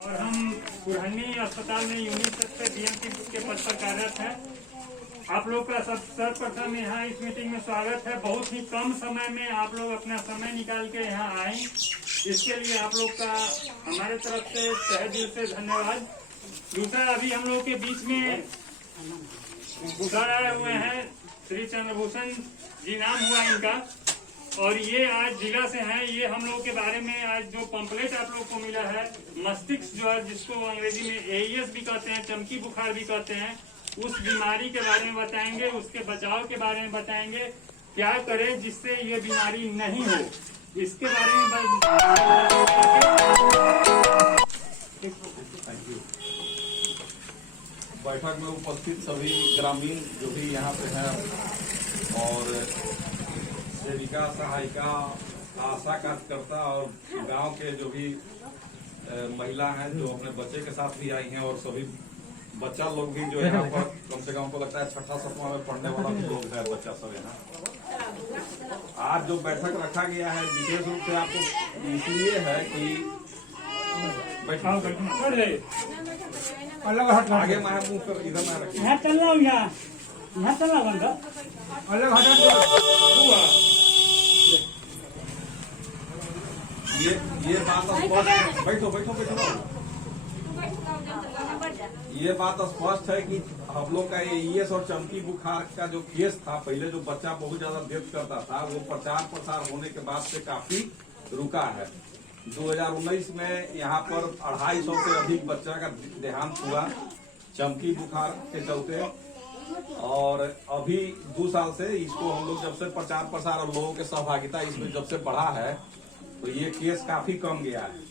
और हम पुरहनी अस्पताल में यूनिट से डीएमपी के पद पर कार्यरत है। आप लोग का सर्वप्रथम यहाँ इस मीटिंग में स्वागत है। बहुत ही कम समय में आप लोग अपना समय निकाल के यहाँ आए, इसके लिए आप लोग का हमारे तरफ से तहे दिल से धन्यवाद। दूसरा, अभी हम लोग के बीच में बुखार आए हुए हैं, श्री चंद्रभूषण जी नाम हुआ इनका, और ये आज जिला से हैं। ये हम लोग के बारे में आज जो पंपलेट आप लोग को मिला है, मस्तिष्क जो है जिसको अंग्रेजी में एईएस भी कहते हैं, चमकी बुखार भी कहते हैं, उस बीमारी के बारे में बताएंगे, उसके बचाव के बारे में बताएंगे, क्या करें जिससे ये बीमारी नहीं हो, इसके बारे में बैठक में उपस्थित सभी ग्रामीण जो भी यहाँ पे हैं और सेविका, सहायिका, आशा कार्यकर्ता और गांव के जो भी महिला हैं जो अपने बच्चे के साथ भी आई हैं, और सभी बच्चा लोग भी जो यहाँ पर कम से कम हमको लगता है 6ठा 7वां में पढ़ने वाला भी लोग है बच्चा सब यहाँ। आज जो बैठक रखा गया है विशेष रूप से आपको इसलिए है कि आगे मैं मुंह कर इधर ना रखिए, ये बात स्पष्ट, बैठो बैठो बैठो, ये बात स्पष्ट है कि हम लोग का एईएस और चमकी बुखार का जो केस था, पहले जो बच्चा बहुत ज्यादा डेथ करता था, वो प्रचार प्रसार होने के बाद से काफी रुका है। 2019 में यहाँ पर 250 से अधिक बच्चा का देहांत हुआ चमकी बुखार के चलते, और अभी 2 साल से इसको हम लोग जब से प्रचार प्रसार और लोगों के सहभागिता इसमें जब से बढ़ा है, तो ये केस काफी कम गया है।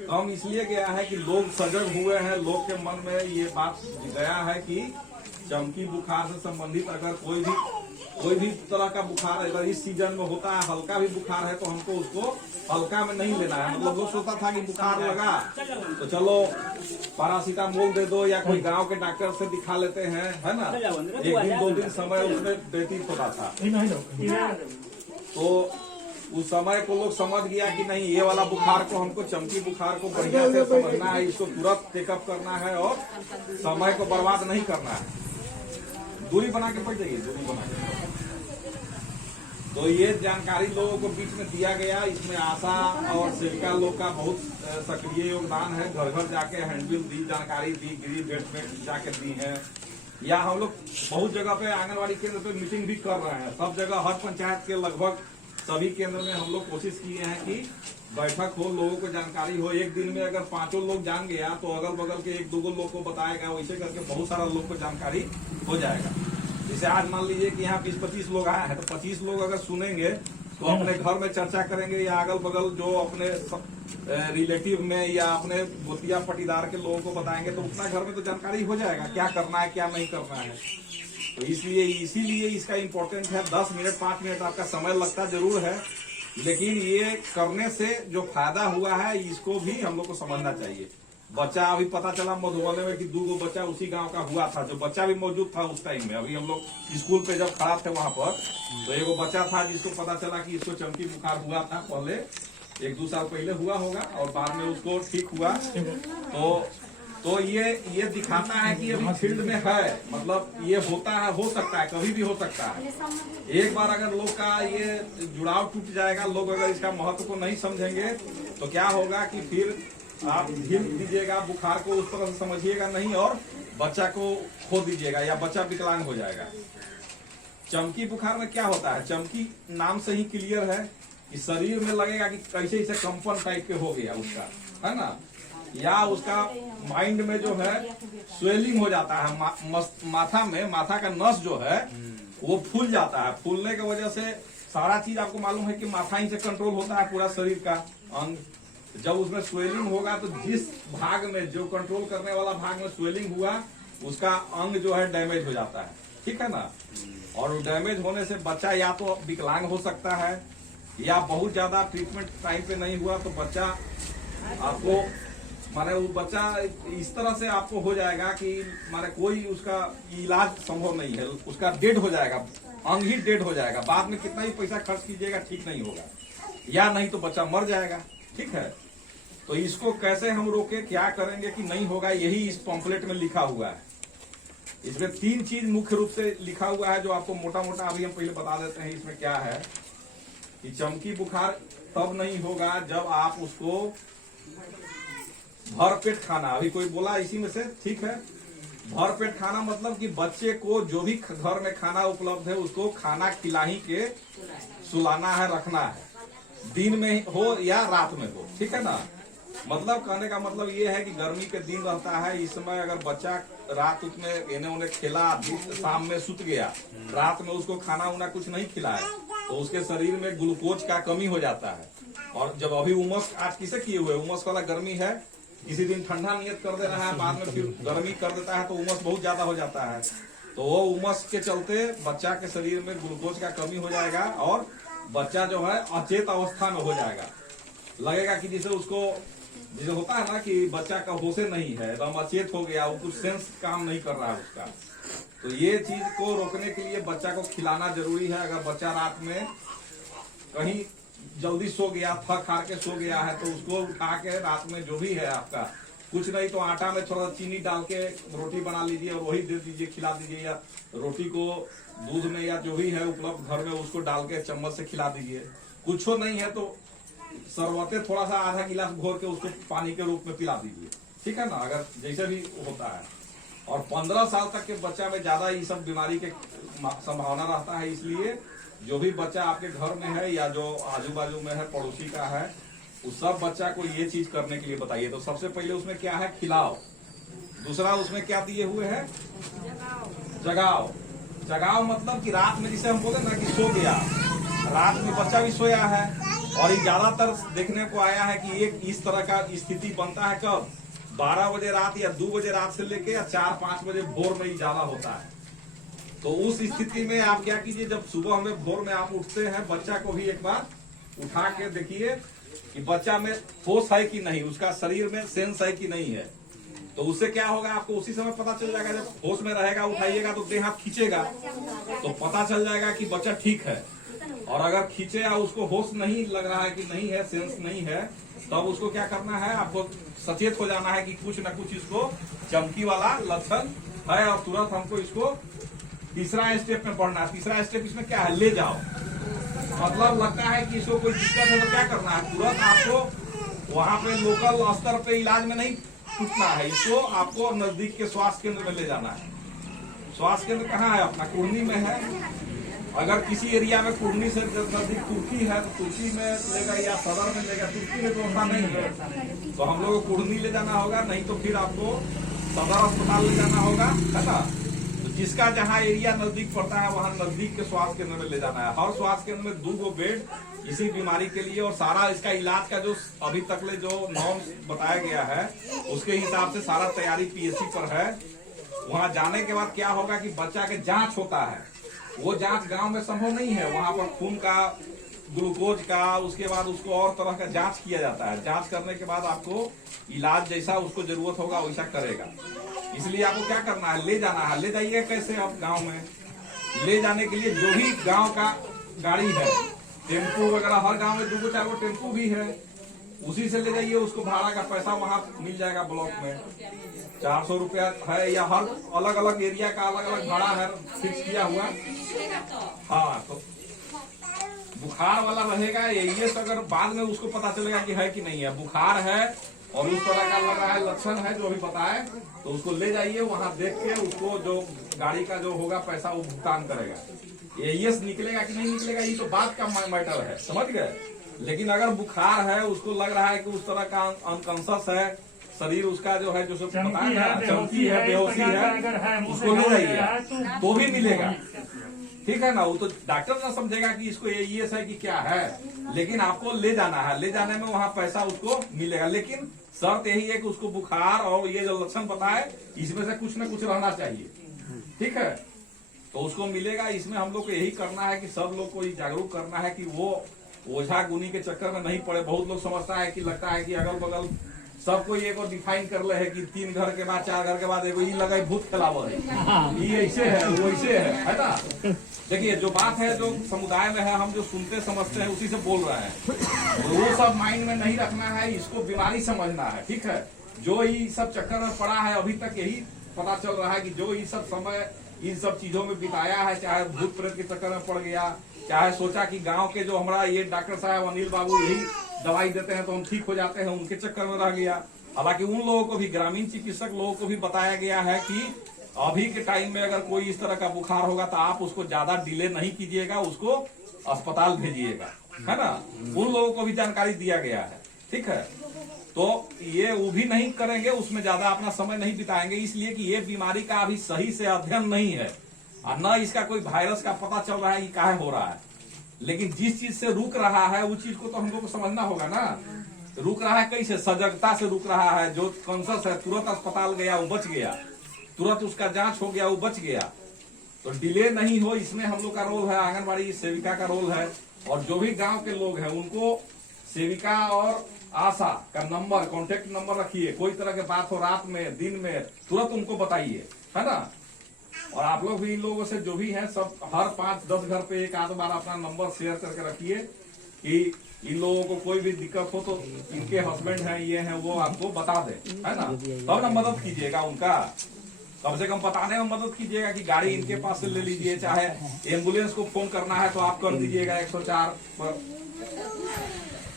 कम इसलिए गया है कि लोग सजग हुए हैं, लोग के मन में ये बात गया है कि चमकी बुखार से संबंधित अगर कोई भी तरह का बुखार अगर इस सीजन में होता है, हल्का भी बुखार है, तो हमको उसको हल्का में नहीं लेना है। मतलब लोग सोचता था कि बुखार लगा तो चलो पैरासीटामोल दे दो या कोई गांव के डॉक्टर से दिखा लेते हैं, है ना, 1 दिन 2 दिन समय उसमें व्यतीत होता था। तो उस समय को लोग समझ गया कि नहीं, ये वाला बुखार को हमको चमकी बुखार को बढ़िया से समझना है, इसको तुरंत चेकअप करना है और समय को बर्बाद नहीं करना है। दूरी बना के बैठ जाइए, दूरी बना के। तो ये जानकारी लोगों को बीच में दिया गया। इसमें आशा और सेविका लोग का बहुत सक्रिय योगदान है। घर घर जाके हैंडबिल दी, जानकारी दी, गिरी भेंट में जाके दी है, या हम लोग बहुत जगह पे आंगनबाड़ी केंद्र पे मीटिंग भी कर रहे हैं। सब जगह हर पंचायत के लगभग सभी केंद्र में हम लोग कोशिश किए हैं कि बैठक हो, लोगों को जानकारी हो। एक दिन में अगर 5 लोग जान गया तो अगल बगल के 1-2 लोग को बताएगा, वैसे करके बहुत सारा लोग को जानकारी हो जाएगा। जैसे आज मान लीजिए कि यहाँ 20-25 लोग आए हैं, तो 25 लोग अगर सुनेंगे तो अपने घर में चर्चा करेंगे, या अगल बगल जो अपने रिलेटिव में या अपने गोतिया पटीदार के लोगों को बताएंगे, तो उतना घर में तो जानकारी हो जाएगा क्या करना है क्या नहीं करना है। तो इसीलिए इसका इम्पोर्टेंट है। 10 मिनट 5 मिनट आपका समय लगता जरूर है, लेकिन ये करने से जो फायदा हुआ है इसको भी हम लोग को समझना चाहिए। बच्चा अभी पता चला मधुबनी में कि 2 बच्चा उसी गांव का हुआ था, जो बच्चा भी मौजूद था उस टाइम में। अभी हम लोग स्कूल पे जब खड़ा थे वहां पर, तो एगो बच्चा था जिसको पता चला कि इसको चमकी बुखार हुआ था, पहले 1-2 साल पहले हुआ होगा, और बाद में उसको ठीक हुआ। तो ये दिखाता है कि अभी फील्ड में है, मतलब ये होता है, हो सकता है, कभी भी हो सकता है। एक बार अगर लोग का ये जुड़ाव टूट जाएगा, लोग अगर इसका महत्व को नहीं समझेंगे, तो क्या होगा कि फिर आप ढील दीजिएगा, बुखार को उस तरह से समझिएगा नहीं, और बच्चा को खो दीजिएगा या बच्चा विकलांग हो जाएगा। चमकी बुखार में क्या होता है, चमकी नाम से ही क्लियर है कि शरीर में लगेगा कि कैसे इसे कंपन टाइप के हो गया उसका, है ना, या उसका माइंड में जो है स्वेलिंग हो जाता है, माथा में, माथा का नस जो है वो फूल जाता है। फूलने की वजह से सारा चीज आपको मालूम है कि माथा ही से कंट्रोल होता है, पूरा शरीर का अंग। जब उसमें स्वेलिंग होगा तो जिस भाग में, जो कंट्रोल करने वाला भाग में स्वेलिंग हुआ, उसका अंग जो है डैमेज हो जाता है, ठीक है ना। और डैमेज होने से बच्चा या तो विकलांग हो सकता है, या बहुत ज्यादा ट्रीटमेंट टाइम पे नहीं हुआ तो बच्चा आपको, माने वो बच्चा इस तरह से आपको हो जाएगा कि माने कोई उसका इलाज संभव नहीं है, उसका डेड हो जाएगा, अंग ही डेड हो जाएगा। बाद में कितना ही पैसा खर्च कीजिएगा ठीक नहीं होगा, या नहीं तो बच्चा मर जाएगा, ठीक है। तो इसको कैसे हम रोके, क्या करेंगे कि नहीं होगा, यही इस पॉम्पलेट में लिखा हुआ है। इसमें 3 चीज मुख्य रूप से लिखा हुआ है, जो आपको मोटा मोटा अभी हम पहले बता देते हैं। इसमें क्या है कि चमकी बुखार तब नहीं होगा जब आप उसको भर पेट खाना, अभी कोई बोला इसी में से, ठीक है। भर पेट खाना मतलब कि बच्चे को जो भी घर में खाना उपलब्ध है उसको खाना खिला ही के सुलाना है, रखना है, दिन में हो या रात में हो, ठीक है ना। मतलब कहने का मतलब ये है कि गर्मी के दिन रहता है, इस समय अगर बच्चा रात में एने ओने खेला, शाम में सुत गया, रात में उसको खाना उना कुछ नहीं खिलाया तो उसके शरीर में ग्लूकोज का कमी हो जाता है। और जब अभी उमस आज किसे किए हुए, उमस वाला गर्मी है, किसी दिन ठंडा नियत कर दे रहा है, बाद में फिर गर्मी कर देता है तो उमस बहुत ज्यादा हो जाता है। तो वो उमस के चलते बच्चा के शरीर में ग्लूकोज का कमी हो जाएगा और बच्चा जो है अचेत अवस्था में हो जाएगा। लगेगा कि जैसे उसको, जैसे होता है ना कि बच्चा का होशे नहीं है, एकदम अचेत हो गया, वो कुछ सेंस काम नहीं कर रहा है उसका। तो ये चीज को रोकने के लिए बच्चा को खिलाना जरूरी है। अगर बच्चा रात में कहीं जल्दी सो गया, थक हार के सो गया है, तो उसको उठा के रात में जो भी है आपका, कुछ नहीं तो आटा में थोड़ा चीनी डाल के रोटी बना लीजिए और वही दे दीजिए, खिला दीजिए, या रोटी को दूध में या जो भी है उपलब्ध घर में उसको डाल के चम्मच से खिला दीजिए। कुछ नहीं है तो शरबते थोड़ा सा आधा गिलास घोर के उसको पानी के रूप में पिला दीजिए, ठीक है ना, अगर जैसे भी होता है। और 15 साल तक के बच्चा में ज्यादा ये सब बीमारी के संभावना रहता है, इसलिए जो भी बच्चा आपके घर में है या जो आजू बाजू में है, पड़ोसी का है, उस सब बच्चा को ये चीज करने के लिए बताइए। तो सबसे पहले उसमें क्या है, खिलाओ। दूसरा उसमें क्या दिए हुए है, जगाओ। जगाओ मतलब कि रात में, जिसे हम बोले ना कि सो गया, रात में बच्चा भी सोया है। और ये ज्यादातर देखने को आया है कि एक इस तरह का स्थिति बनता है कब, 12 बजे रात या 2 बजे रात से लेके 4-5 बजे भोर में ही ज्यादा होता है। तो उस स्थिति में आप क्या कीजिए, जब सुबह में भोर में आप उठते हैं, बच्चा को भी एक बार उठा के देखिए कि बच्चा में होश है कि नहीं, उसका शरीर में सेंस है कि नहीं है। तो उससे क्या होगा, आपको उसी समय पता चल जाएगा। जब होश में रहेगा, उठाइएगा तो देह हाथ खींचेगा तो पता चल जाएगा कि बच्चा ठीक है। और अगर खींचे या उसको होश नहीं लग रहा है कि नहीं है, सेंस नहीं है, तब उसको क्या करना है, आपको सचेत हो जाना है कि कुछ न कुछ इसको चमकी वाला लक्षण है और तुरंत हमको इसको तीसरा स्टेप में बढ़ना है। तीसरा स्टेप इसमें क्या है, ले जाओ। मतलब लगता है कि इसको कोई दिक्कत है तो क्या करना है, तुरंत आपको वहां पे लोकल स्तर पे इलाज में नहीं छूटना है, इसको आपको नजदीक के स्वास्थ्य केंद्र में ले जाना है। स्वास्थ्य केंद्र कहाँ है, अपना कुर्नी में है। अगर किसी एरिया में कुर्नी से नजदीक तुर्की है तो तुर्की में लेगा या सदर में लेगा, तुर्की में तो ऐसा नहीं है तो हम लोग को कुर्नी ले जाना होगा, नहीं तो फिर आपको सदर अस्पताल ले जाना होगा, है ना। जिसका जहाँ एरिया नजदीक पड़ता है वहाँ नजदीक के स्वास्थ्य केंद्र में ले जाना है। हर स्वास्थ्य केंद्र में 2 बेड इसी बीमारी के लिए, और सारा इसका इलाज का जो अभी तक ले जो नॉर्म्स बताया गया है उसके हिसाब से सारा तैयारी पीएचसी पर है। वहाँ जाने के बाद क्या होगा कि बच्चा के जांच होता है, वो जांच गांव में संभव नहीं है। वहाँ पर खून का, ग्लूकोज का, उसके बाद उसको और तरह का जांच किया जाता है। जांच करने के बाद आपको इलाज जैसा उसको जरूरत होगा वैसा करेगा। इसलिए आपको क्या करना है, ले जाना है। ले जाइए कैसे, आप गांव में ले जाने के लिए जो भी गांव का गाड़ी है, टेम्पू वगैरह, हर गांव में 2-4 टेम्पू भी है, उसी से ले जाइए। उसको भाड़ा का पैसा वहाँ मिल जाएगा ब्लॉक में, 400 रुपया है, या हर अलग अलग एरिया का अलग अलग भाड़ा है फिक्स किया हुआ। हाँ, तो बुखार वाला रहेगा ये, अगर बाद में उसको पता चलेगा कि है कि नहीं है, बुखार है और उस तरह का लग रहा है लक्षण है जो अभी बताए, तो उसको ले जाइए, वहाँ देख के उसको जो गाड़ी का जो होगा पैसा वो भुगतान करेगा। ये निकलेगा कि नहीं निकलेगा ये तो बात का मैटर है, समझ गए। लेकिन अगर बुखार है, उसको लग रहा है कि उस तरह का अनकॉन्शियस है शरीर, उसका जो है, जो सब बताया ना, चमकी है, बेहोशी है, उसको ले जाइए तो भी मिलेगा, ठीक है ना। वो तो डॉक्टर ना समझेगा कि इसको ये है कि क्या है, लेकिन आपको ले जाना है। ले जाने में वहाँ पैसा उसको मिलेगा, लेकिन शर्त यही है कि उसको बुखार और ये जो लक्षण बताए इसमें से कुछ न कुछ रहना चाहिए, ठीक है, तो उसको मिलेगा। इसमें हम लोग को यही करना है कि सब लोग को जागरूक करना है कि वो ओझा गुनी के चक्कर में नहीं पड़े। बहुत लोग समझता है कि लगता है कि अगल बगल सब कोई एगो डिफाइन कर ले है कि 3 घर के बाद 4 घर के बाद एगो ई लगा भूत खिलाव है, ये ऐसे है वो ऐसे है ना। देखिए जो बात है जो समुदाय में है, हम जो सुनते समझते हैं उसी से बोल रहे हैं, तो वो सब माइंड में नहीं रखना है, इसको बीमारी समझना है। ठीक है, जो ये सब चक्कर में पड़ा है अभी तक यही पता चल रहा है कि जो ये सब समय इन सब चीजों में बिताया है, चाहे भूत प्रेत के चक्कर में पड़ गया, चाहे सोचा कि गांव के जो हमारा ये डॉक्टर साहब अनिल बाबू यही दवाई देते हैं तो हम ठीक हो जाते हैं, उनके चक्कर में रह गया। हालांकि उन लोगों को भी, ग्रामीण चिकित्सक लोगों को भी बताया गया है कि अभी के टाइम में अगर कोई इस तरह का बुखार होगा तो आप उसको ज्यादा डिले नहीं कीजिएगा, उसको अस्पताल भेजिएगा, है ना। उन लोगों को भी जानकारी दिया गया है। ठीक है, तो ये वो भी नहीं करेंगे, उसमें ज्यादा अपना समय नहीं बिताएंगे, इसलिए कि ये बीमारी का अभी सही से अध्ययन नहीं है और न इसका कोई वायरस का पता चल रहा है कि काहे हो रहा है। लेकिन जिस चीज से रुक रहा है उस चीज को तो हम लोग को समझना होगा ना। रुक रहा है कैसे? सजगता से रुक रहा है। जो कॉन्शस है तुरंत अस्पताल गया, वो बच गया, तुरंत उसका जांच हो गया, वो बच गया। तो डिले नहीं हो, इसमें हम लोग का रोल है, आंगनबाड़ी सेविका का रोल है। और जो भी गांव के लोग हैं उनको सेविका और आशा का नंबर, कांटेक्ट नंबर रखिए। कोई तरह की बात हो रात में, दिन में, तुरंत उनको बताइए, है ना। और आप लोग भी इन लोगों से जो भी है सब हर 5-10 घर पे एक आध बार अपना नंबर शेयर करके रखिए कि इन लोगों को कोई भी दिक्कत हो तो इनके हस्बैंड हैं, ये हैं, वो आपको बता दे, है ना। तब ना मदद कीजिएगा उनका, कम से कम बताने में मदद कीजिएगा कि गाड़ी इनके पास से ले लीजिए। चाहे एम्बुलेंस को फोन करना है तो आप कर दीजिएगा 104 पर,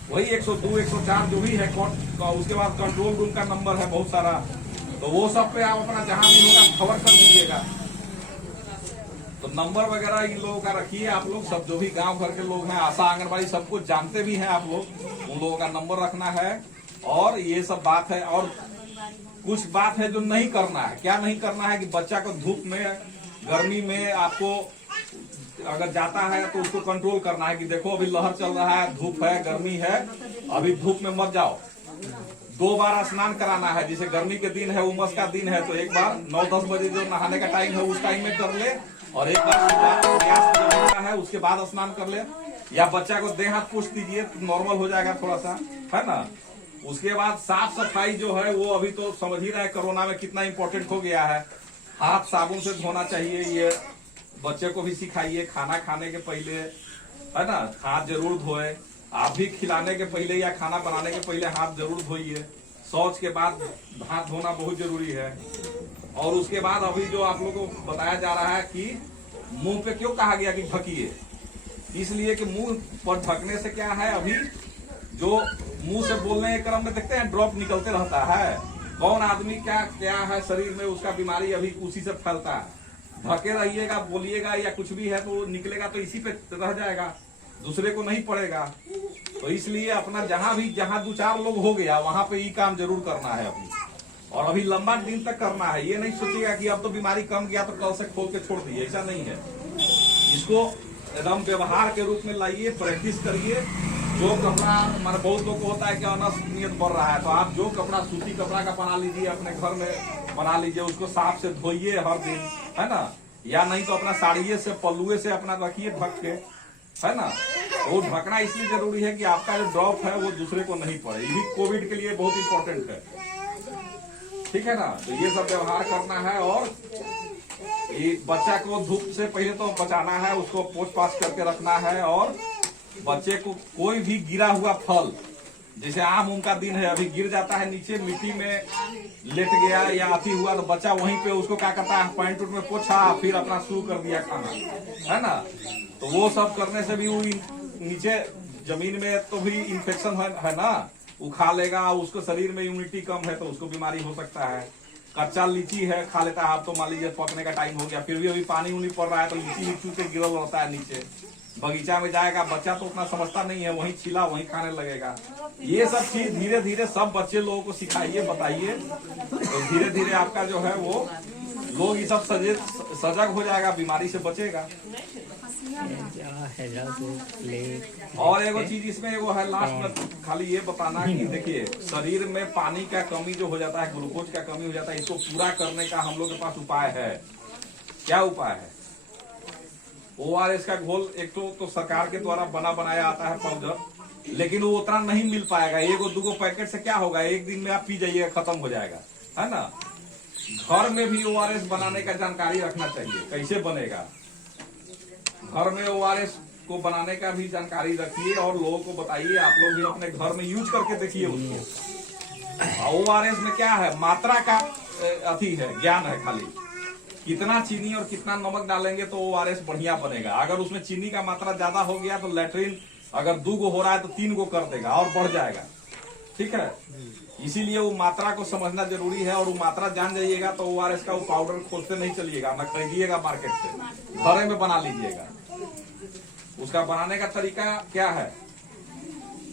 वही 102, 104 जो भी है। उसके बाद कंट्रोल रूम का नंबर है बहुत सारा, तो वो सब पे आप अपना जहां भी होगा खबर कर दीजिएगा। तो नंबर वगैरह इन लोगों का रखिए आप लोग सब, जो भी गांव भर के लोग हैं, आशा आंगनबाड़ी सब कुछ जानते भी हैं आप लोग, उन लोगों का नंबर रखना है। और ये सब बात है। और कुछ बात है जो नहीं करना है। क्या नहीं करना है कि बच्चा को धूप में, गर्मी में आपको अगर जाता है तो उसको कंट्रोल करना है कि देखो अभी लहर चल रहा है, धूप है, गर्मी है, अभी धूप में मत जाओ। 2 बार स्नान कराना है। जैसे गर्मी के दिन है, उमस का दिन है, तो एक बार 9-10 बजे जो नहाने का टाइम है उस टाइम में कर ले, और एक बार सूर्यास्त जब होता है उसके बाद स्नान कर ले। या बच्चा को देह हाथ पूछ दीजिए तो नॉर्मल हो जाएगा थोड़ा सा, है ना। उसके बाद साफ सफाई जो है वो अभी तो समझ ही रहा है कोरोना में कितना इम्पोर्टेंट हो गया है। हाथ साबुन से धोना चाहिए, ये बच्चे को भी सिखाइए। खाना खाने के पहले, है ना, हाथ जरूर धोए। आप भी खिलाने के पहले या खाना बनाने के पहले हाथ जरूर धोइए। शौच के बाद हाथ धोना बहुत जरूरी है। और उसके बाद अभी जो आप लोगों को बताया जा रहा है कि मुंह पे क्यों कहा गया कि ढकिए, इसलिए कि मुंह पर ढकने से क्या है, अभी जो मुंह से बोलने के क्रम में देखते हैं ड्रॉप निकलते रहता है। कौन आदमी क्या क्या है शरीर में, उसका बीमारी अभी उसी से फैलता है। ढके रहिएगा, बोलिएगा या कुछ भी है तो निकलेगा तो इसी पे रह जाएगा, दूसरे को नहीं पड़ेगा। तो इसलिए अपना जहां 2-4 लोग हो गया वहां पे ये काम जरूर करना है अभी, और अभी लंबा दिन तक करना है। ये नहीं सोचिएगा कि अब तो बीमारी कम गया तो कल से खोल के छोड़ दिए, ऐसा नहीं है। इसको एकदम व्यवहार के रूप में लाइए, प्रैक्टिस करिए। जो कपड़ा, मान बहुत लोग को होता है कि अनस नियत बढ़ रहा है, तो आप जो कपड़ा सूती कपड़ा का बना लीजिए, अपने घर में बना लीजिए, उसको साफ से धोइए हर दिन, है ना। या नहीं तो अपना साड़िये से, पल्लुए से अपना रखिए ढक के, है ना। वो ढकना इसलिए जरूरी है कि आपका जो ड्रॉप है वो दूसरे को नहीं पड़े। ये भी कोविड के लिए बहुत इंपॉर्टेंट है, ठीक है ना। तो ये सब व्यवहार करना है। और ये बच्चा को धूप से पहले तो बचाना है, उसको पोछ पाछ करके रखना है। और बच्चे को कोई भी गिरा हुआ फल, जैसे आम उम का दिन है, अभी गिर जाता है नीचे मिट्टी में लेट गया या अति हुआ, तो बच्चा वहीं पे उसको क्या करता है, पैंट उट में पोछा, फिर अपना शुरू कर दिया खाना, है ना। तो वो सब करने से भी वो नीचे जमीन में तो भी इन्फेक्शन है ना, वो खा लेगा, उसको शरीर में इम्यूनिटी कम है तो उसको बीमारी हो सकता है। कच्चा लीची है खा लेता है, आप तो मान लीजिए पकने का टाइम हो गया, फिर भी अभी पानी उनी पड़ रहा है तो लीची लीचू के गिरल रहता है नीचे। बगीचा में जाएगा बच्चा तो उतना समझता नहीं है, वहीं छिला वहीं खाने लगेगा। ये सब चीज धीरे धीरे सब बच्चे लोगों को सिखाइए, बताइए, तो धीरे धीरे आपका जो है वो लोग ये सब सजग हो जाएगा, बीमारी से बचेगा। और एगो चीज इसमें एगो है लास्ट में खाली ये बताना कि देखिए शरीर में पानी का कमी जो हो जाता है, ग्लूकोज का कमी हो जाता है, इसको पूरा करने का हम लोग के पास उपाय है। क्या उपाय है? ORS का घोल एक तो सरकार के द्वारा बना बनाया आता है पाउडर, लेकिन वो उतना नहीं मिल पाएगा। 1-2 पैकेट से क्या होगा, एक दिन में आप पी जाइएगा, खत्म हो जाएगा, है ना। घर में भी ORS बनाने का जानकारी रखना चाहिए, कैसे बनेगा। घर में ORS को बनाने का भी जानकारी रखिए और लोगों को बताइए। आप लोग भी अपने घर में यूज करके देखिए उसको। ORS में क्या है, मात्रा का अति है, ज्ञान है खाली। कितना चीनी और कितना नमक डालेंगे तो ORS बढ़िया बनेगा। अगर उसमें चीनी का मात्रा ज्यादा हो गया तो लैट्रिन अगर 2 गो हो रहा है तो 3 गो कर देगा और बढ़ जाएगा। ठीक है, इसीलिए वो मात्रा को समझना जरूरी है। और वो मात्रा जान जाइएगा तो ORS का वो पाउडर खोजते नहीं चलिएगा, न खरीदिएगा मार्केट से, घरे में बना लीजिएगा। उसका बनाने का तरीका क्या है,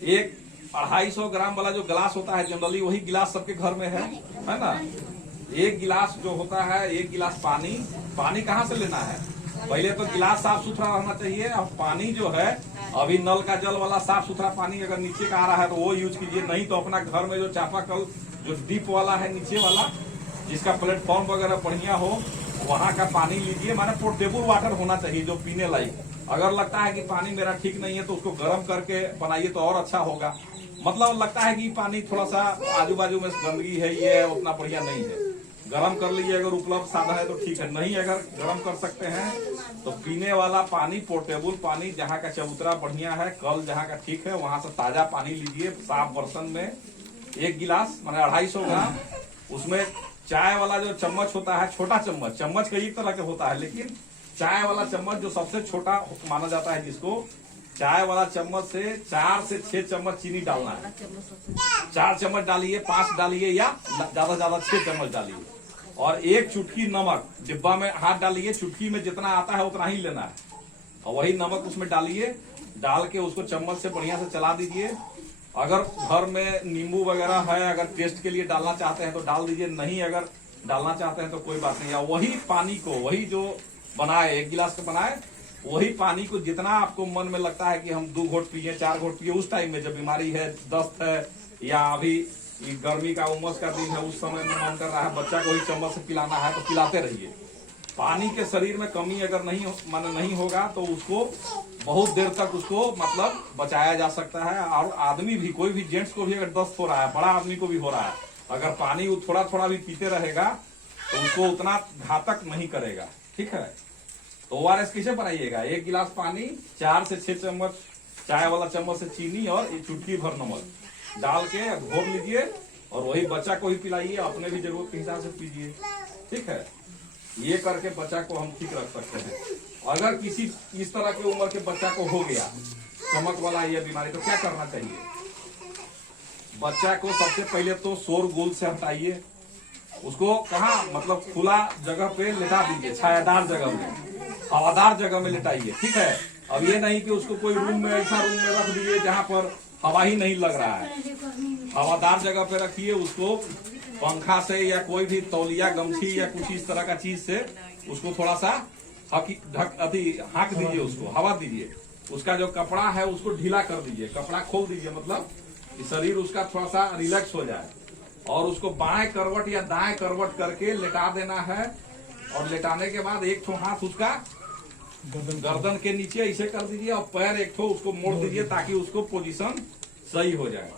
एक 250 ग्राम वाला जो गिलास होता है, जनरली वही गिलास सबके घर में है ना। एक गिलास जो होता है, एक गिलास पानी। पानी कहाँ से लेना है, पहले तो गिलास साफ सुथरा रहना चाहिए। और पानी जो है, अभी नल का जल वाला साफ सुथरा पानी अगर नीचे का आ रहा है तो वो यूज कीजिए। नहीं तो अपना घर में जो चापाकल जो डीप वाला है नीचे वाला, जिसका प्लेटफॉर्म वगैरह बढ़िया हो, वहां का पानी लीजिए। माने पोर्टेबल वाटर होना चाहिए जो पीने लायक। अगर लगता है कि पानी मेरा ठीक नहीं है तो उसको गर्म करके बनाइए तो और अच्छा होगा। मतलब लगता है कि पानी थोड़ा सा आजू बाजू में गंदगी है, ये है, उतना बढ़िया नहीं है, गरम कर लीजिए। अगर उपलब्ध साधन है तो ठीक है, नहीं अगर गरम कर सकते हैं तो पीने वाला पानी, पोर्टेबल पानी, जहाँ का चबूतरा बढ़िया है, कल जहाँ का ठीक है, वहां से ताजा पानी लीजिए। साफ बर्तन में 1 गिलास माने 250 ग्राम। उसमें चाय वाला जो चम्मच होता है, छोटा चम्मच, चम्मच कई तरह के होता है, लेकिन चाय वाला चम्मच जो सबसे छोटा माना जाता है, जिसको चाय वाला चम्मच से 4 से 6 चम्मच चीनी डालना है। 4 चम्मच डालिए, 5 डालिए, या ज्यादा ज्यादा 6 चम्मच डालिए। और 1 चुटकी नमक डिब्बा में हाथ डालिए, चुटकी में जितना आता है उतना ही लेना है, और वही नमक उसमें डालिए। डाल के उसको चम्मच से बढ़िया से चला दीजिए। अगर घर में नींबू वगैरह है, अगर टेस्ट के लिए डालना चाहते हैं तो डाल दीजिए, नहीं अगर डालना चाहते हैं तो कोई बात नहीं। वही पानी को, वही जो बनाए 1 गिलास का बनाए, वही पानी को जितना आपको मन में लगता है कि हम 2 घोट पिए, 4 घोट पिए, उस टाइम में जब बीमारी है, दस्त है, या अभी गर्मी का उमस का दिन है, उस समय में मन कर रहा है बच्चा को ही चम्मच से पिलाना है तो पिलाते रहिए। पानी के शरीर में कमी अगर नहीं होगा तो उसको बहुत देर तक उसको मतलब बचाया जा सकता है। और आदमी भी, कोई भी जेंट्स को भी अगर दस्त हो रहा है, बड़ा आदमी को भी हो रहा है, अगर पानी वो थोड़ा थोड़ा भी पीते रहेगा तो उसको उतना घातक नहीं करेगा। ठीक है, तो ORS किसे बनाइएगा, 1 गिलास पानी, 4 से 6 चम्मच चाय वाला चम्मच से चीनी और 1 चुटकी भर नमक डाल के घोर लीजिए, और वही बच्चा को ही पिलाइए, अपने भी जरूरत के हिसाब से पीजिए। ठीक है, ये करके बच्चा को हम ठीक रख सकते हैं। अगर किसी इस तरह की उम्र के बच्चा को हो गया चमक वाला ये बीमारी, तो क्या करना चाहिए, बच्चा को सबसे पहले तो शोरगुल से हटाइए। उसको कहाँ, मतलब खुला जगह पे लेटा दीजिए, छायादार जगह में, हवादार जगह में लेटाइए। ठीक है, अब ये नहीं कि उसको कोई रूम में, ऐसा रूम में रख दीजिए जहाँ पर हवा ही नहीं लग रहा है। हवादार जगह पे रखिए उसको, पंखा से या कोई भी तौलिया, गमछी या कुछ इस तरह का चीज से उसको थोड़ा सा हाँक दीजिए, उसको हवा दीजिए। उसका जो कपड़ा है उसको ढीला कर दीजिए, कपड़ा खोल दीजिए, मतलब कि शरीर उसका थोड़ा सा रिलैक्स हो जाए। और उसको बाएं करवट या दाएं करवट करके लेटा देना है। और लेटाने के बाद 1 ठो हाथ उसका गर्दन के नीचे ऐसे कर दीजिए, और पैर 1 ठो उसको मोड़ दीजिए ताकि उसको पोजीशन सही हो जाए।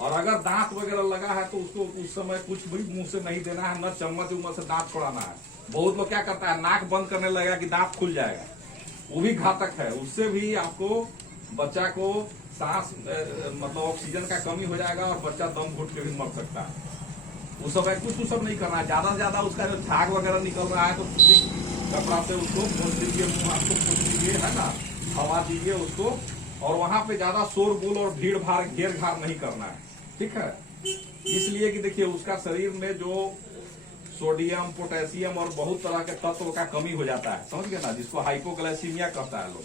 और अगर दांत वगैरह लगा है तो उसको उस समय कुछ भी मुंह से नहीं देना है, न चम्मच उम्मच से दांत छोड़ाना है। बहुत लोग क्या करता है, नाक बंद करने लगेगा कि दांत खुल जाएगा, वो भी घातक है। उससे भी आपको बच्चा को सांस मतलब ऑक्सीजन का कमी हो जाएगा और बच्चा दम घुट के भी मर सकता है। उस समय कुछ सब नहीं करना है। ज्यादा से ज्यादा उसका जो झाग वगैरह निकल रहा है तो कपड़ा से उसको पोंछ दीजिए, मुंह हाथ को पोंछ दीजिए, है ना, हवा दीजिए उसको। और वहां पे ज्यादा शोरगुल और भीड़ भाड़ घेर घार नहीं करना है। ठीक है, इसलिए कि देखिए उसका शरीर में जो सोडियम, पोटेशियम और बहुत तरह के तत्व का कमी हो जाता है, समझ गए ना, जिसको हाइपोग्लाइसीमिया कहता है लोग,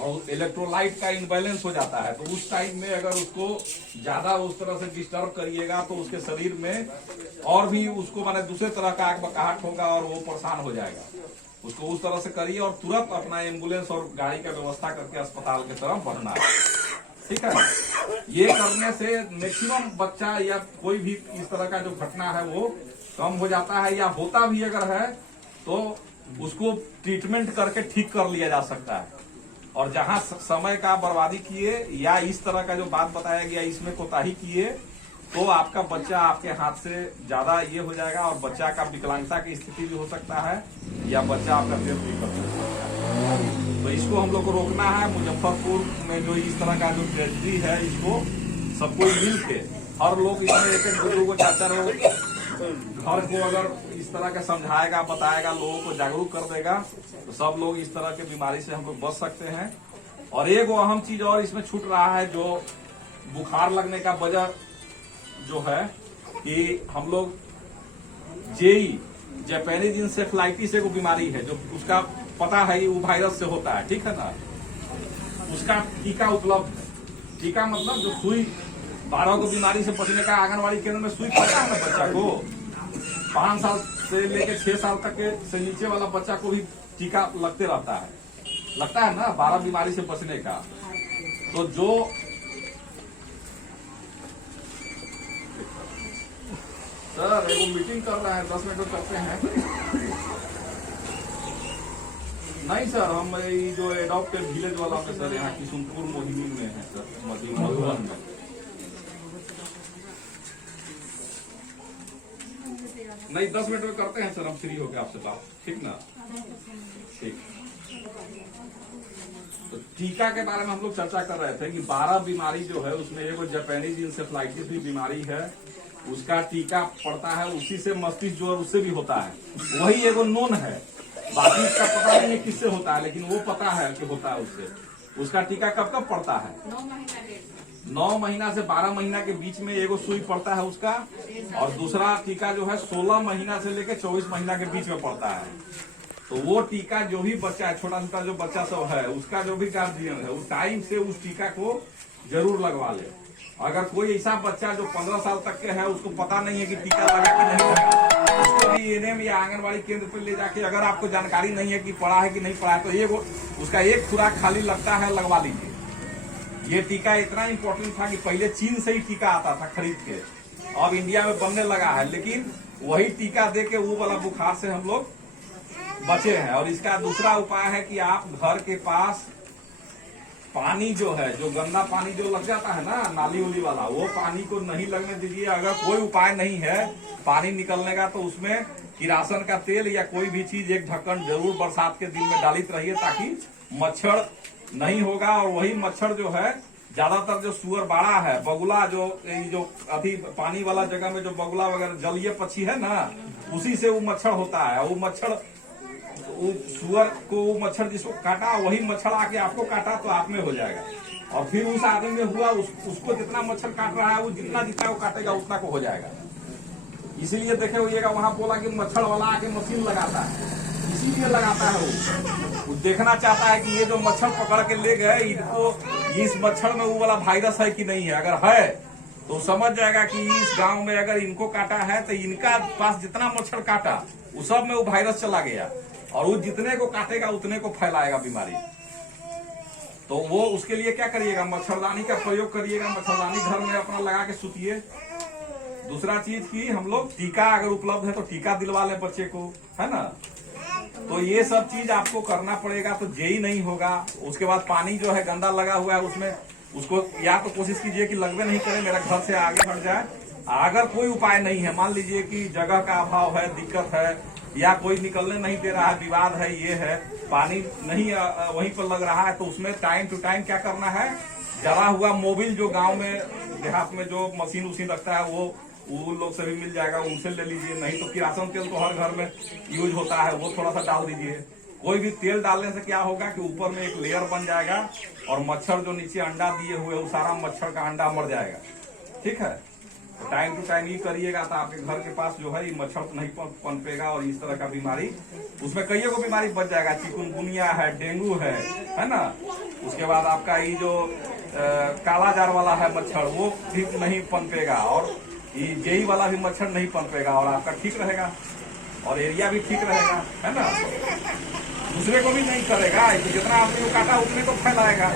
और इलेक्ट्रोलाइट का इनबैलेंस हो जाता है। तो उस टाइम में अगर उसको ज्यादा उस तरह से डिस्टर्ब करिएगा तो उसके शरीर में और भी उसको माने दूसरे तरह का आग बकाहट होगा और वो परेशान हो जाएगा। उसको उस तरह से करिए और तुरंत अपना एम्बुलेंस और गाड़ी का व्यवस्था करके अस्पताल की तरफ बढ़ना है। ठीक है, ये करने से मैक्सिमम बच्चा या कोई भी इस तरह का जो घटना है वो कम हो जाता है, या होता भी अगर है तो उसको ट्रीटमेंट करके ठीक कर लिया जा सकता है। और जहां समय का बर्बादी किए या इस तरह का जो बात बताया गया इसमें कोताही किए तो आपका बच्चा आपके हाथ से ज्यादा ये हो जाएगा, और बच्चा का विकलांगता की स्थिति भी हो सकता है, या बच्चा आपका डेथ भी कर सकता है। तो इसको हम लोग को रोकना है। मुजफ्फरपुर में जो इस तरह का जो ट्रेजेडी है, इसको सबको मिल के हर लोग इसमें एक दो को चार चार घर को अगर इस तरह का समझाएगा, बताएगा, लोगों को जागरूक कर देगा, तो सब लोग इस तरह के बीमारी से हम लोग बच सकते हैं। और एक वो अहम चीज और इसमें छूट रहा है, जो बुखार लगने का वजह जो है कि हम लोग जेई जापानीज इंसेफ्लाइटिस एक बीमारी है, जो उसका पता है वो वायरस से होता है, ठीक है ना। उसका टीका उपलब्ध है। टीका मतलब जो सुई 12 को बीमारी से बचने का आंगनबाड़ी केंद्र में सुई पड़ता है ना बच्चा को, 5 साल से लेकर 6 साल तक के से नीचे वाला बच्चा को भी टीका लगते रहता है ना 12 बीमारी से बचने का। तो जो सर एगो मीटिंग कर रहे हैं, 10 मिनट करते हैं। नहीं सर, हम ये जो एडॉप्टेड विलेज वाला में सर यहाँ किशुनपुर मोहिनी में है सर, मधुबन में। नहीं 10 मिनट में करते हैं सर, हम फ्री हो गए आपसे बात, ठीक ना। ठीक, तो टीका के बारे में हम लोग चर्चा कर रहे थे कि 12 बीमारी जो है उसमें एगो जापानीज इंसेफ्लाइटिस भी बीमारी है, उसका टीका पड़ता है। उसी से मस्तिष्क ज्वर उससे भी होता है, वही एगो नोन है। बाकी इसका पता नहीं है किससे होता है, लेकिन वो पता है कि होता है उससे। उसका टीका कब कब पड़ता है? 9 महीना से 12 महीना के बीच में एगो सुई पड़ता है उसका, और दूसरा टीका जो है 16 महीना से लेकर 24 महीना के बीच में पड़ता है। तो वो टीका जो भी बच्चा है, छोटा छोटा जो बच्चा सब है, उसका जो भी गार्जियन है, उस टाइम से उस टीका को जरूर लगवा ले। अगर कोई ऐसा बच्चा जो 15 साल तक के है, उसको पता नहीं है कि टीका लगा कि नहीं लगा, उसको भी एनएम या आंगनबाड़ी केंद्र पर ले जाके, अगर आपको जानकारी नहीं है कि पड़ा है कि नहीं पड़ा है, तो ये उसका एक खुराक खाली लगता है, लगवा लीजिए। ये टीका इतना इम्पोर्टेंट था कि पहले चीन से ही टीका आता था खरीद के, अब इंडिया में बनने लगा है, लेकिन वही टीका दे के वो वाला बुखार से हम लोग बचे हैं। और इसका दूसरा उपाय है कि आप घर के पास पानी जो है, जो गंदा पानी जो लग जाता है ना नाली उली वाला, वो पानी को नहीं लगने दीजिए। अगर कोई उपाय नहीं है पानी निकलने का, तो उसमें किरासन का तेल या कोई भी चीज एक ढक्कन जरूर बरसात के दिन में डालित रहिए, ताकि मच्छर नहीं होगा। और वही मच्छर जो है, ज्यादातर जो सुअर बाड़ा है, बगुला जो अभी पानी वाला जगह में जो बगुला वगैरह जलीय पक्षी है ना, उसी से वो मच्छर होता है। वो मच्छर, वो सुअर को वो मच्छर जिसको काटा, वही मच्छर आके आपको काटा तो आप में हो जाएगा। और फिर उस आदमी में हुआ, उसको जितना मच्छर काट रहा है, वो जितना वो काटेगा उतना को हो जाएगा। इसीलिए देखे होइएगा, वहां बोला कि मच्छर वाला आके मशीन लगाता है, इसीलिए लगाता है वो देखना चाहता है कि ये जो मच्छर पकड़ के ले गए, इनको इस मच्छर में वो वाला वायरस है कि नहीं है। अगर है तो समझ जाएगा कि इस गांव में अगर इनको काटा है, तो इनका पास जितना मच्छर काटा वो सब में वो वायरस चला गया, और वो जितने को काटेगा उतने को फैलाएगा बीमारी। तो वो उसके लिए क्या करिएगा, मच्छरदानी का प्रयोग करिएगा। मच्छरदानी घर में अपना लगा के सुतिए। दूसरा चीज की हम लोग टीका अगर उपलब्ध है तो टीका दिलवा ले बच्चे को, है ना। तो ये सब चीज आपको करना पड़ेगा, तो जेई नहीं होगा। उसके बाद पानी जो है गंदा लगा हुआ है, उसमें उसको या तो कोशिश कीजिए कि लगवे नहीं करे, मेरा घर से आगे हट जाए। अगर कोई उपाय नहीं है, मान लीजिए कि जगह का अभाव है, दिक्कत है, या कोई निकलने नहीं दे रहा है, विवाद है, ये है, पानी नहीं वहीं पर लग रहा है, तो उसमें टाइम टू टाइम क्या करना है, जला हुआ मोबिल जो गांव में देहात में जो मशीन उसीन रखता है, वो लोग से भी मिल जाएगा, उनसे ले लीजिए। नहीं तो किरासन तेल तो हर घर में यूज होता है, वो थोड़ा सा डाल दीजिए। कोई भी तेल डालने से क्या होगा कि ऊपर में एक लेयर बन जाएगा, और मच्छर जो नीचे अंडा दिए हुए, वो सारा मच्छर का अंडा मर जाएगा। ठीक है, तो टाइम टू टाइम ये करिएगा, तो आपके घर के पास जो है ये मच्छर नहीं पनपेगा, और इस तरह का बीमारी, उसमें कई को बीमारी बच जाएगा। चिकुनगुनिया है, डेंगू है ना। उसके बाद आपका ये जो काला जार वाला है मच्छर, वो भी नहीं पनपेगा, और ये जेई वाला भी मच्छर नहीं पनपेगा, और आपका ठीक रहेगा, और एरिया भी ठीक रहेगा, है ना। दूसरे को भी नहीं करेगा, जितना आपने को काटा उतने को फैलाएगा,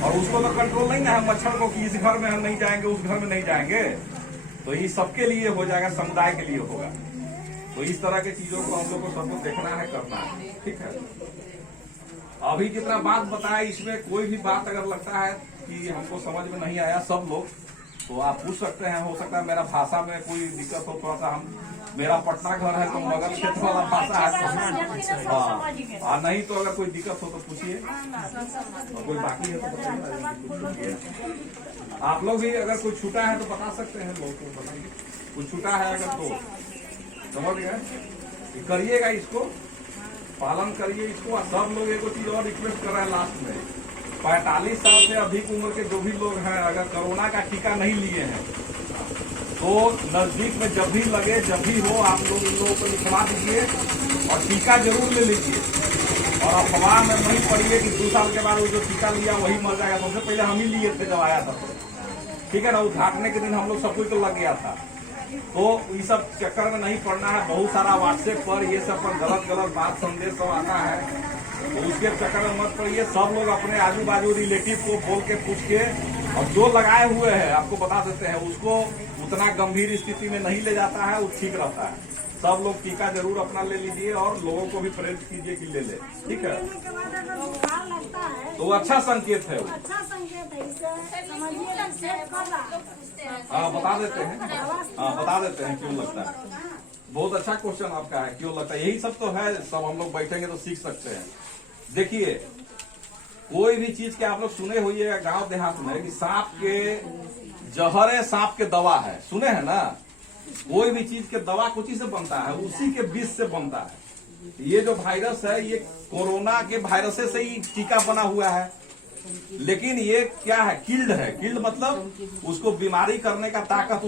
और उसको तो कंट्रोल नहीं है मच्छर को कि इस घर में हम नहीं जाएंगे, उस घर में नहीं जाएंगे। तो ये सबके लिए हो जाएगा, समुदाय के लिए होगा। तो इस तरह के चीजों को हम लोग को सबको देखना है, करना है। ठीक है, अभी जितना बात बताया, इसमें कोई भी बात अगर लगता है कि हमको समझ में नहीं आया, सब लोग तो आप पूछ सकते हैं। हो सकता है मेरा भाषा में कोई दिक्कत हो, थोड़ा सा हम मेरा पटना घर है तो मगध क्षेत्र वाला भाषा है। हाँ, नहीं तो अगर कोई दिक्कत हो तो पूछिए, और कोई बाकी है तो बताइए। आप लोग भी अगर कोई छूटा है तो बता सकते हैं, लोग को बताइए कुछ छूटा है अगर तो समझ गए। करिएगा, इसको पालन करिए इसको। और सब लोग एक चीज और रिक्वेस्ट कर रहे हैं लास्ट में, 45 साल से अधिक उम्र के जो भी लोग हैं अगर कोरोना का टीका नहीं लिए हैं तो नजदीक में जब भी लगे, जब भी हो, आप लोग इन लोगों को लिखवा दीजिए और टीका जरूर ले लीजिए। और अफवाह में नहीं पड़िए कि 2 साल के बाद वो जो टीका लिया वही मर जाएगा। सबसे पहले हम ही लिए थे जब आया था, ठीक है ना। उद्घाटन के दिन हम लोग सब को लग गया था। तो इस सब चक्कर में नहीं पड़ना है। बहुत सारा व्हाट्सएप पर ये सब पर गलत बात संदेश सब आता है, तो उसके चक्कर में मत पड़िए। सब लोग अपने आजू बाजू रिलेटिव को बोल के पूछ के, और जो लगाए हुए हैं आपको बता देते हैं, उसको उतना गंभीर स्थिति में नहीं ले जाता है, वो ठीक रहता है। सब लोग टीका जरूर अपना ले लीजिए और लोगों को भी प्रेरित कीजिए कि ले ले, ठीक है। तो अच्छा संकेत है वो। हाँ, बता देते हैं। हाँ, बता देते हैं क्यों लगता है। बहुत अच्छा क्वेश्चन आपका है, क्यों लगता है। यही सब तो है, सब हम लोग बैठेंगे तो सीख सकते हैं। देखिए, कोई भी चीज के आप लोग सुने होइएगा गांव देहात में कि सांप के जहर सांप के दवा है, सुने हैं ना। कोई भी चीज के दवा कुछ ही से बनता है, उसी के विष से बनता है। ये जो वायरस है ये कोरोना के वायरस से ही टीका बना हुआ है, लेकिन ये क्या है, किल्ड है। किल्ड मतलब उसको बीमारी करने का ताकत